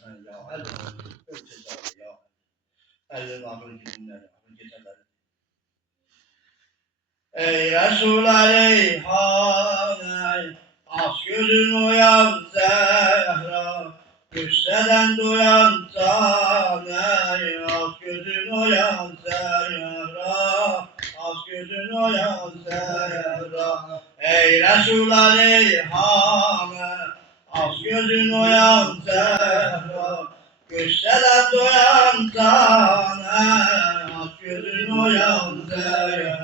sen ya. Ölçeceğim ya. Ellerin ahır günleri, ahır geceleri. Ey Resul Aleyhan, ey aç gözün uyan Zehra, güçseden duyan can, ey aç gözün uyan Zehra, aç gözün uyan Zehra. Ey Resul Aleyhan, aç gözün uyan Zehra, güçseden duyan can, aç gözün uyan Zehra.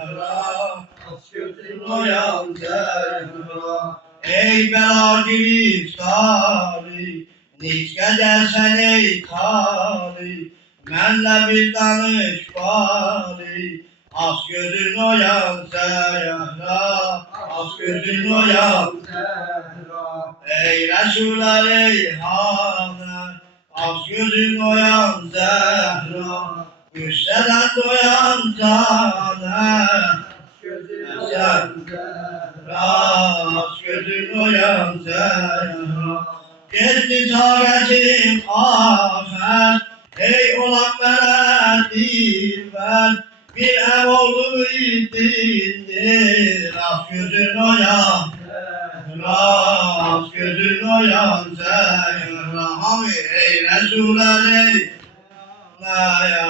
Uyan Zehra, ey bela giriftarı, niç gedersen ey tarı, mənlə bir danış bari, aç gözün uyan Zehra, aç gözün uyan Zehra. Ey Resul Aleyhan, aç gözün uyan Zehra, güçseden duyan can, uyan Zehra, aç gözün uyan Zehra. Gezdi taqətim afət, ey olan mənə dilbər, bir ev oldu idindir, aç gözün uyan Zehra, aç gözün uyan Zehra. Ey Resul Aleyhan,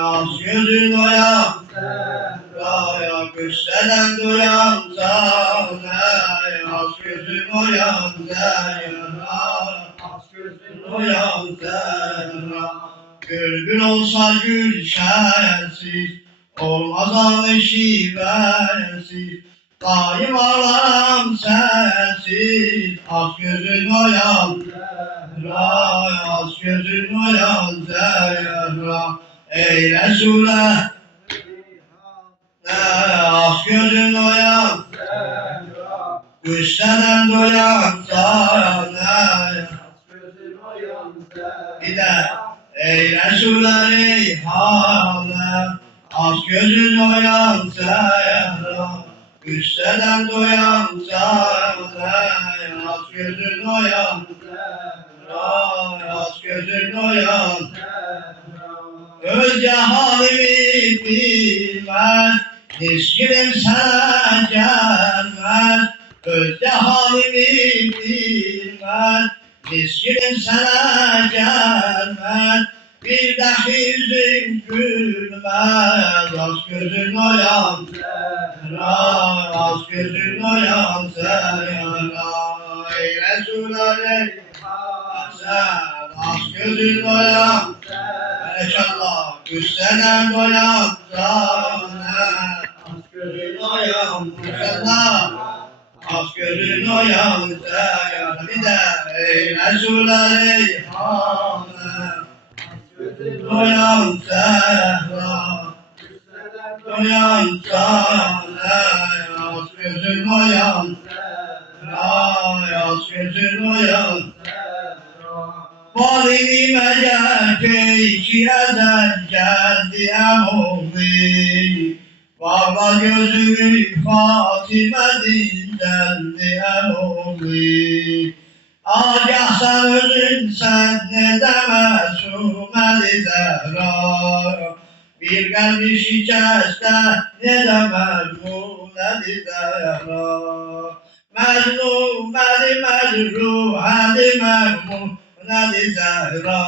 aç gözün uyan Zehra, güçseden duyan can, aç gözün uyan Zehra, aç gözün uyan Zehra. Bülbül olsa gülşensiz, olmaz anı şivensiz, daim ağlarım sensiz, aç gözün uyan Zehra, aç gözün uyan Zehra. Ey Resul'e aç gözün uyan Zehra, güçseden duyan can, aç gözün uyan Zehra. Bir de ey Resul Aleyhan, aç gözün uyan Zehra, güçseden duyan can, aç gözün uyan Zehra, aç gözün uyan Zehra. Özce halimi bilmez, hiçkirim sana gelmez. Özce halimi bilmez, hiçkirim sana gelmez. Bir dahi yüzün gülmez, aç gözün uyan Zehra, aç gözün uyan Zehra. Ey Resul Aleyhan, aç gözün uyan Zehra, güçseden uyan can, aç gözün uyan Zehra, aç gözün uyan Zehra. Bir de ey Resul Aleyhan, aç gözün uyan Zehra, güçseden uyan can, aç gözün uyan Zehra, aç gözün uyan Zehra. Valini mecel ki ezel geldi emomli, bağla gözümü Fatime dinlendi emomli. Agah sen özün sen ne demezsun Ali Zehra, bir kalbi şikeste ne demezsun Ali Zehra. Mecnun Ali mecruh Ali memnun Ali Zehra,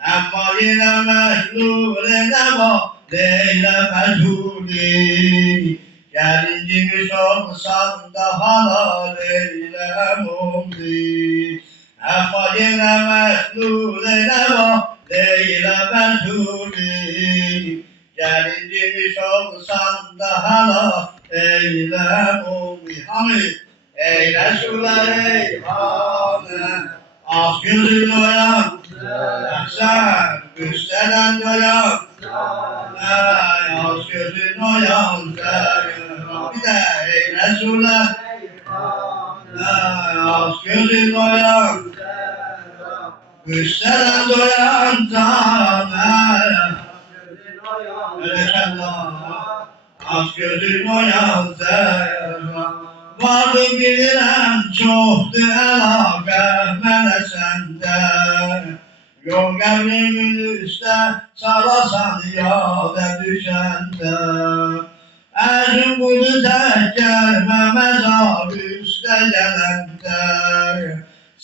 amma yine mehlul nema Leyla mechuli. Gelincimiz olsan da halal eyle emumli, amma yine mehlul nema Leyla mechuli. Gelincimiz olsan da halal eyle emumli. Hamid ey Resul Aleyhan, aç gözün uyan Zehra, güçseden duyan aç gözün uyan Zehra. Bir de ey Resul Aleyhan, aç gözün uyan Zehra, güçseden duyan can, aç gözün uyan Zehra. Vardım bilirəm çoxdur əlaqə mənə səndən, Yol qəbrimin üstə salasan yada düşəndə. Əzim budu tək gəlmə məzar üstə gələndə.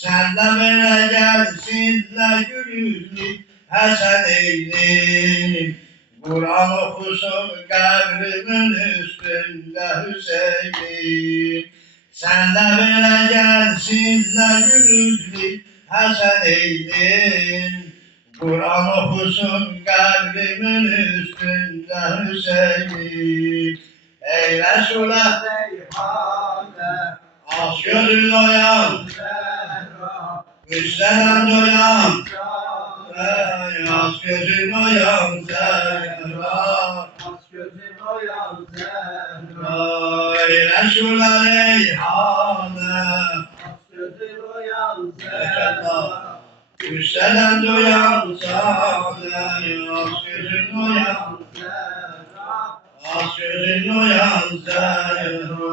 Sən də belə gəlsin nə gülüzlük Həsən eyni. Kur'an okusun qəbrimin üstündə Hüseyni. Sen de böyle gelsin de gülüzlük Həsən eyni. Kur'an okusun kalbimin üstünde Hüseyni. Ey Resul'e aç gözün oyan, müsteden doyan. Ey aç gözün oyan Zehra. Ey Resul'e reyhane. Müsteden duyan sade, aç gözün uyan, aç gözün uyan Zehra.